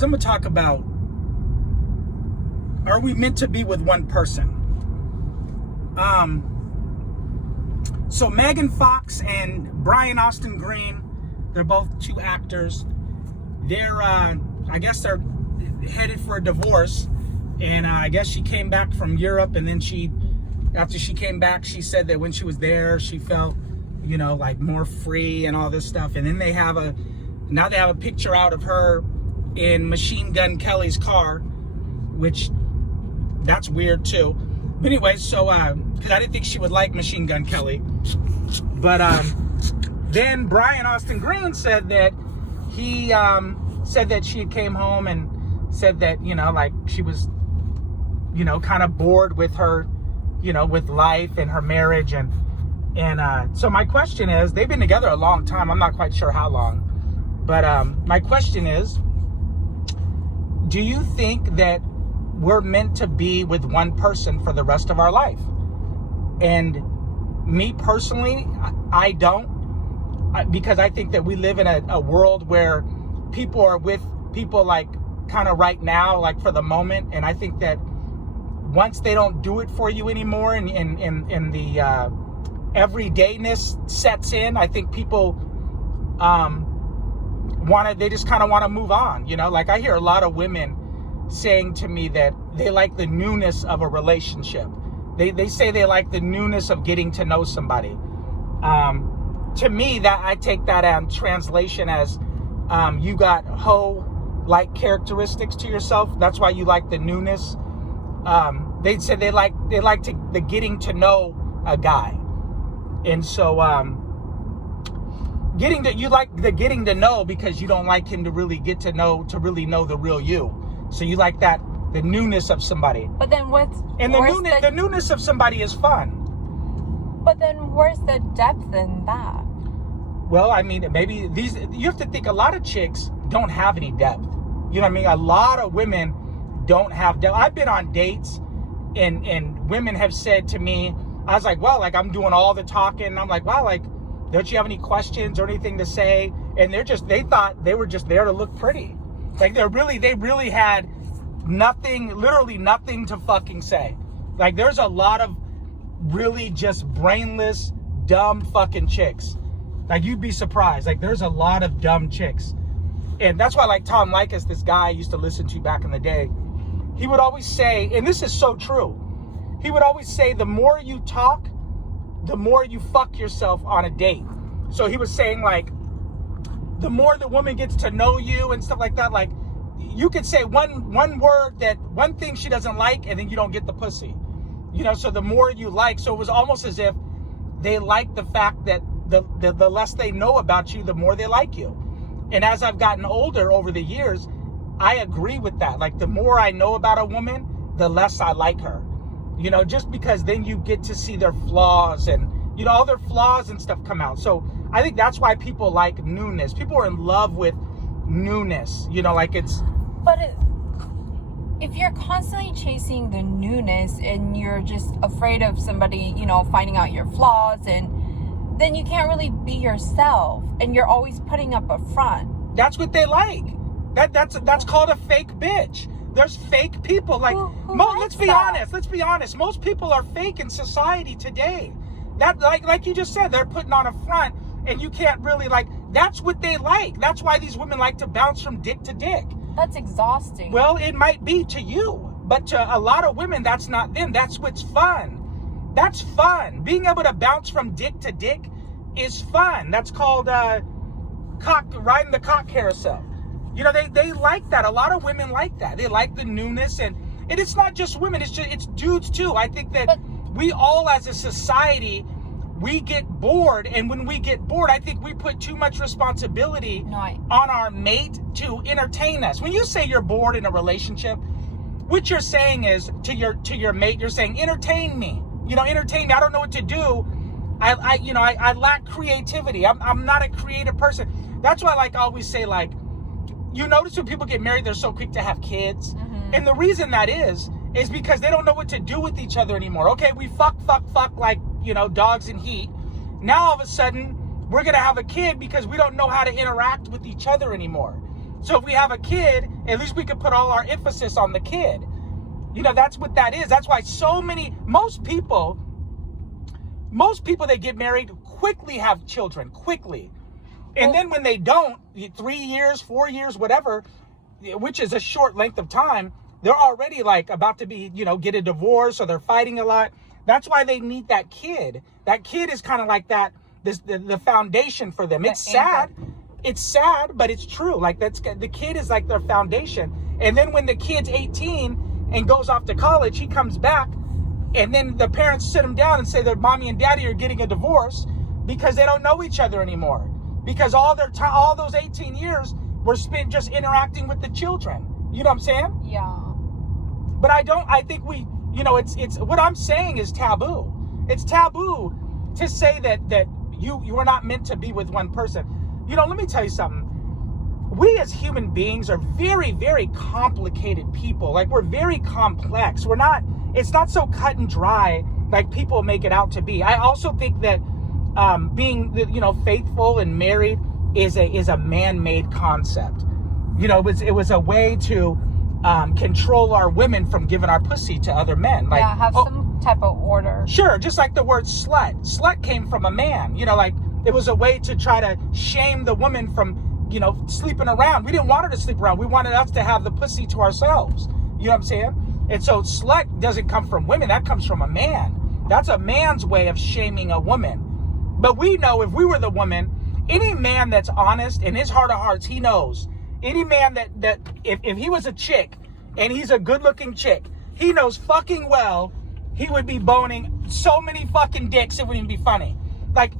guys, I'm going to talk about, are we meant to be with one person? So Megan Fox and Brian Austin Green, they're both two actors. They're, I guess they're headed for a divorce. And I guess she came back from Europe, and then after she came back, she said that when she was there, she felt, like more free and all this stuff. And then now they have a picture out of her in Machine Gun Kelly's car, which that's weird too. But anyway, so, because I didn't think she would like Machine Gun Kelly. But then Brian Austin Green said that said that she came home and said that, like she was, kind of bored with her, with life and her marriage. And so my question is, they've been together a long time. I'm not quite sure how long. But my question is, do you think that we're meant to be with one person for the rest of our life? And me personally, I don't, because I think that we live in a world where people are with people like kind of right now, like for the moment. And I think that once they don't do it for you anymore and the everydayness sets in, I think people they just kind of want to move on. Like I hear a lot of women saying to me that they like the newness of a relationship. They say they like the newness of getting to know somebody. To me, that I take that translation as you got hoe-like characteristics to yourself. That's why you like the newness. They said they like the getting to know a guy, and so you like the getting to know because you don't like him to really get to really know the real you. So you like the newness of somebody. But then the newness of somebody is fun. But then where's the depth in that? Well, I mean, maybe you have to think a lot of chicks don't have any depth. You know what I mean? A lot of women don't have depth. I've been on dates and women have said to me, I was like, well, like I'm doing all the talking. And I'm like, wow, like, don't you have any questions or anything to say? And they thought they were just there to look pretty. Like they really had literally nothing to fucking say. Like there's a lot of really just brainless, dumb fucking chicks. Like you'd be surprised. Like there's a lot of dumb chicks. And that's why like Tom Likas, this guy I used to listen to back in the day, he would always say, and this is so true, he would always say, the more you talk, the more you fuck yourself on a date. So he was saying like, the more the woman gets to know you and stuff like that, like you could say one thing she doesn't like, and then you don't get the pussy. So the more you like, so it was almost as if they like the fact that the less they know about you, the more they like you. And as I've gotten older over the years, I agree with that. Like the more I know about a woman, the less I like her. Just because then you get to see their flaws and, all their flaws and stuff come out. So I think that's why people like newness. People are in love with newness, like it's... But if you're constantly chasing the newness and you're just afraid of somebody, finding out your flaws, and then you can't really be yourself and you're always putting up a front. That's what they like. That's called a fake bitch. There's fake people. Like, let's be honest. Most people are fake in society today. That, like you just said, they're putting on a front, and you can't really, that's what they like. That's why these women like to bounce from dick to dick. That's exhausting. Well, it might be to you, but to a lot of women, that's not them. That's what's fun. That's fun. Being able to bounce from dick to dick is fun. That's called riding the cock carousel. They like that. A lot of women like that. They like the newness, and it's not just women. It's dudes too. I think that we all, as a society, we get bored, and when we get bored, I think we put too much responsibility on our mate to entertain us. When you say you're bored in a relationship, what you're saying is to your mate, you're saying, entertain me. Entertain me. I don't know what to do. I lack creativity. I'm not a creative person. That's why, I always say, you notice when people get married, they're so quick to have kids. Mm-hmm. And the reason that is because they don't know what to do with each other anymore. Okay, we fuck like, dogs in heat. Now all of a sudden, we're going to have a kid because we don't know how to interact with each other anymore. So if we have a kid, at least we can put all our emphasis on the kid. You know, that's what that is. That's why most people that get married quickly have children, quickly. And then when they don't, 3 years, 4 years, whatever, which is a short length of time, they're already like about to be, get a divorce, or they're fighting a lot. That's why they need that kid. That kid is kind of like the foundation for them. It's sad. It's sad, but it's true. Like the kid is like their foundation. And then when the kid's 18 and goes off to college, he comes back, and then the parents sit him down and say their mommy and daddy are getting a divorce because they don't know each other anymore. Because all those 18 years were spent just interacting with the children. You know what I'm saying? Yeah. But I think it's what I'm saying is taboo. It's taboo to say that you are not meant to be with one person. Let me tell you something. We as human beings are very, very complicated people. Like, we're very complex. It's not so cut and dry like people make it out to be. I also think that being, faithful and married is a man-made concept. It was a way to control our women from giving our pussy to other men. Like, have some type of order. Sure, just like the word slut. Slut came from a man. It was a way to try to shame the woman from, sleeping around. We didn't want her to sleep around. We wanted us to have the pussy to ourselves. You know what I'm saying? And so slut doesn't come from women. That comes from a man. That's a man's way of shaming a woman. But we know if we were the woman, any man that's honest, in his heart of hearts, he knows. Any man that if he was a chick and he's a good looking chick, he knows fucking well he would be boning so many fucking dicks, it wouldn't even be funny. Like,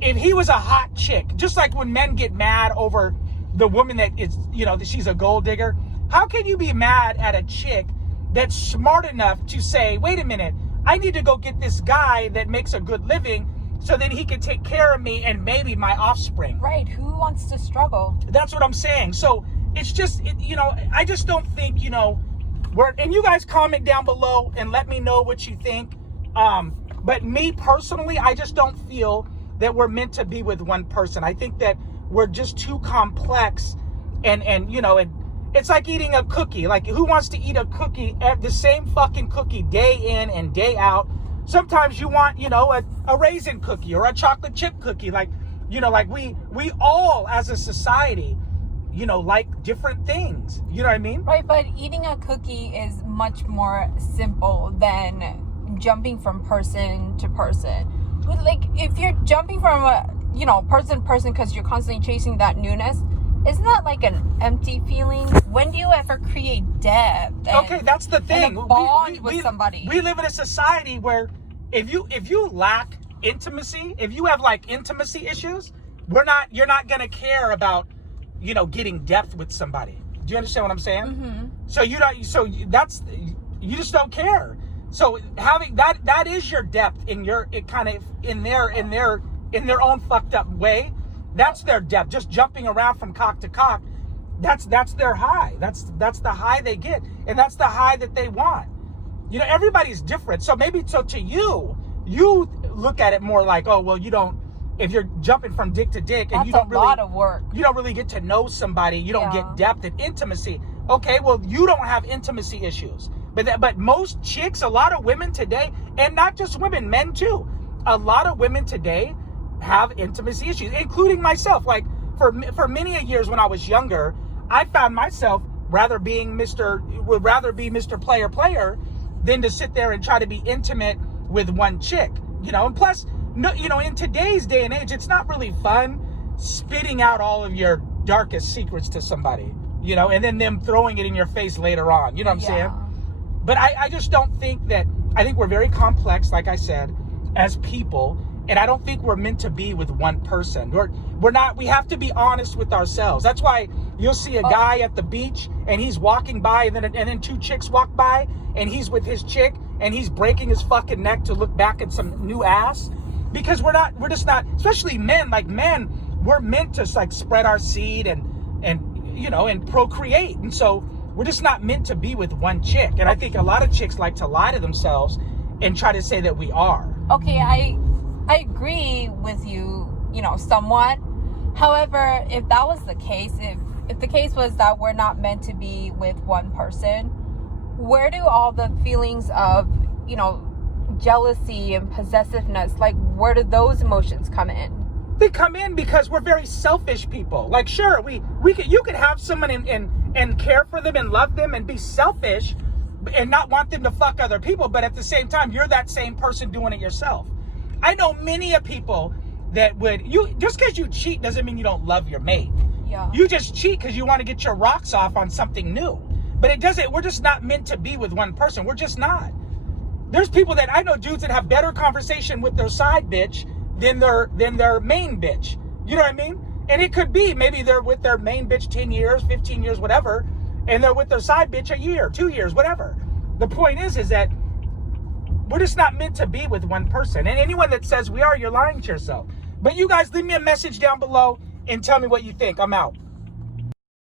if he was a hot chick, just like when men get mad over the woman that is, that she's a gold digger, how can you be mad at a chick that's smart enough to say, wait a minute, I need to go get this guy that makes a good living so that he can take care of me and maybe my offspring. Right. Who wants to struggle? That's what I'm saying. So it's just, I just don't think, and you guys comment down below and let me know what you think. But me personally, I just don't feel that we're meant to be with one person. I think that we're just too complex, and it's like eating a cookie. Like, who wants to eat a cookie, the same fucking cookie day in and day out? Sometimes you want, a raisin cookie or a chocolate chip cookie. Like, we all as a society, like different things. You know what I mean? Right, but eating a cookie is much more simple than jumping from person to person. Like, if you're jumping from person to person because you're constantly chasing that newness, isn't that like an empty feeling? When do you ever create depth? Okay, that's the thing. And a bond with somebody. We live in a society where if you lack intimacy, if you have like intimacy issues, you're not gonna care about getting depth with somebody. Do you understand what I'm saying? Mm-hmm. So you just don't care. So having that is your depth in their own fucked up way. That's their depth. Just jumping around from cock to cock. That's their high. That's the high they get, and that's the high that they want. Everybody's different. So to you look at it more like, oh well, you don't. If you're jumping from dick to dick and that's you don't really, a lot of work. You don't really get to know somebody. You don't get depth and intimacy. Okay, well, you don't have intimacy issues. But most chicks, a lot of women today, and not just women, men too, a lot of women today have intimacy issues, including myself. Like, for many years when I was younger, I found myself would rather be Mr. Player than to sit there and try to be intimate with one chick. And plus, in today's day and age, it's not really fun spitting out all of your darkest secrets to somebody, and then them throwing it in your face later on. You know what I'm saying? But I just don't think that. I think we're very complex, like I said, as people, and I don't think we're meant to be with one person. We're not. We have to be honest with ourselves. That's why you'll see a guy at the beach and he's walking by, and then two chicks walk by, and he's with his chick, and he's breaking his fucking neck to look back at some new ass, because we're just not. Especially men. Like, men, we're meant to like spread our seed and procreate, and so we're just not meant to be with one chick. And I think a lot of chicks like to lie to themselves and try to say that we are. Okay, I agree with you, somewhat. However, if that was the case, if if the case was that we're not meant to be with one person, where do all the feelings of, jealousy and possessiveness, like, where do those emotions come in? They come in because we're very selfish people. Like, sure, you could have someone and care for them and love them and be selfish and not want them to fuck other people, but at the same time, you're that same person doing it yourself. I know many of people that just because you cheat doesn't mean you don't love your mate. Yeah. You just cheat because you want to get your rocks off on something new. But we're just not meant to be with one person. We're just not. There's people that I know, dudes that have better conversation with their side bitch than their main bitch. You know what I mean? And it could be maybe they're with their main bitch 10 years, 15 years, whatever, and they're with their side bitch a year, 2 years, whatever. The point is that we're just not meant to be with one person. And anyone that says we are, you're lying to yourself. But you guys, leave me a message down below and tell me what you think. I'm out.